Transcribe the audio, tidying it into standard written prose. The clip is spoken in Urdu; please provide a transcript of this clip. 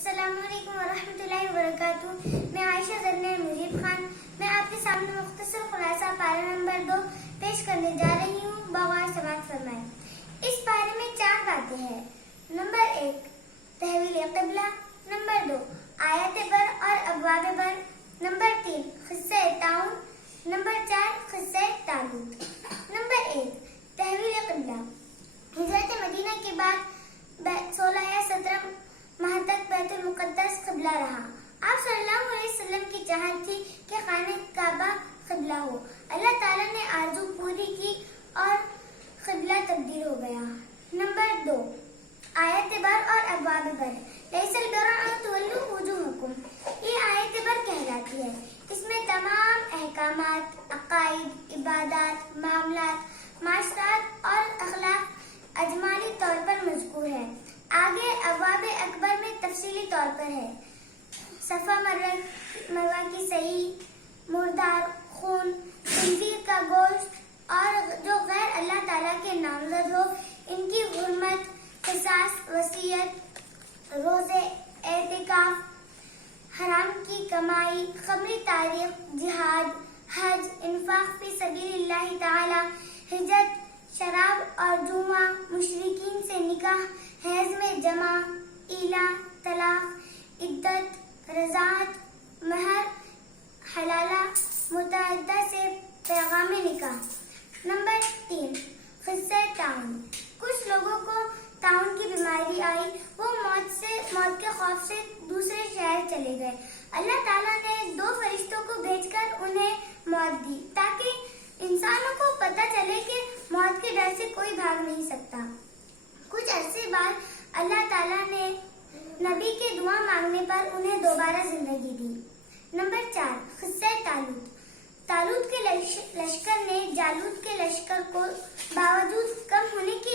السلام علیکم ورحمۃ اللہ وبرکاتہ۔ میں عائشہ زرنین مجیب خان، میں آپ کے سامنے مختصر خلاصہ پارہ نمبر 2 پیش کرنے جا رہی ہوں۔ بغور سماعت فرمائیں۔ اس پارے میں 4 باتیں ہیں۔ نمبر 1 تحویل قبلہ، نمبر 2 آیت بر اور ابواب بر، نمبر 3 قصہ تعاون، نمبر 4 قصہ طالوت۔ نمبر 1 تحویل قبلہ۔ ہجرت مدینہ کے بعد 16 یا 17 ماہ تک بیت المقدس قبلہ رہا۔ آپ صلی اللہ علیہ وسلم کی چاہت تھی کہ خانہ کعبہ قبلہ ہو۔ اللہ تعالیٰ نے آرزو پوری کی اور قبلہ تبدیل ہو گیا۔ نمبر 2 آیت بر اور ابواب بر۔ لیس البر ان تولوا وجوہکم، یہ آیت بر کہلاتی ہے۔ اس میں تمام احکامات، عقائد، عبادات، معاملات، معاشرات اور اخلاق اجمالی طور پر مذکور ہے۔ آگے ابواب اکبر میں تفصیلی طور پر ہے۔ صفا مروہ کی صحیح، مردار، خون، خنزیر کا گوشت اور جو غیر اللہ تعالیٰ کے نامزد ہو ان کی حرمت، قصاص، وصیت، روزے، اعتکاف، حرام کی کمائی، قبری تاریخ، جہاد، حج، انفاق فی سبیل اللہ تعالی، ہجرت، شراب اور جوا، مشرکین سے نکاح، حیض میں جمع، ایلا، طلاق، عدت، رضاعت، مہر، حلالہ، متعددہ سے پیغام نکاح۔ نمبر 3 قصہ تعاون۔ کچھ لوگوں کو تعاون کی بیماری آئی، وہ موت کے خوف سے دوسرے شہر چلے گئے۔ اللہ تعالیٰ نے 2 فرشتوں کو بھیج کر انہیں موت دی تاکہ انسانوں کو پتہ چلے کہ موت کے ڈر سے کوئی بھاگ نہیں سکتا۔ کچھ عرصے بعد اللہ تعالیٰ نے نبی کے دعا مانگنے پر انہیں دوبارہ زندگی دی۔ نمبر 4 قصہ طالوت۔ طالوت کے لشکر نے جالوت کے لشکر کو باوجود کم ہونے کی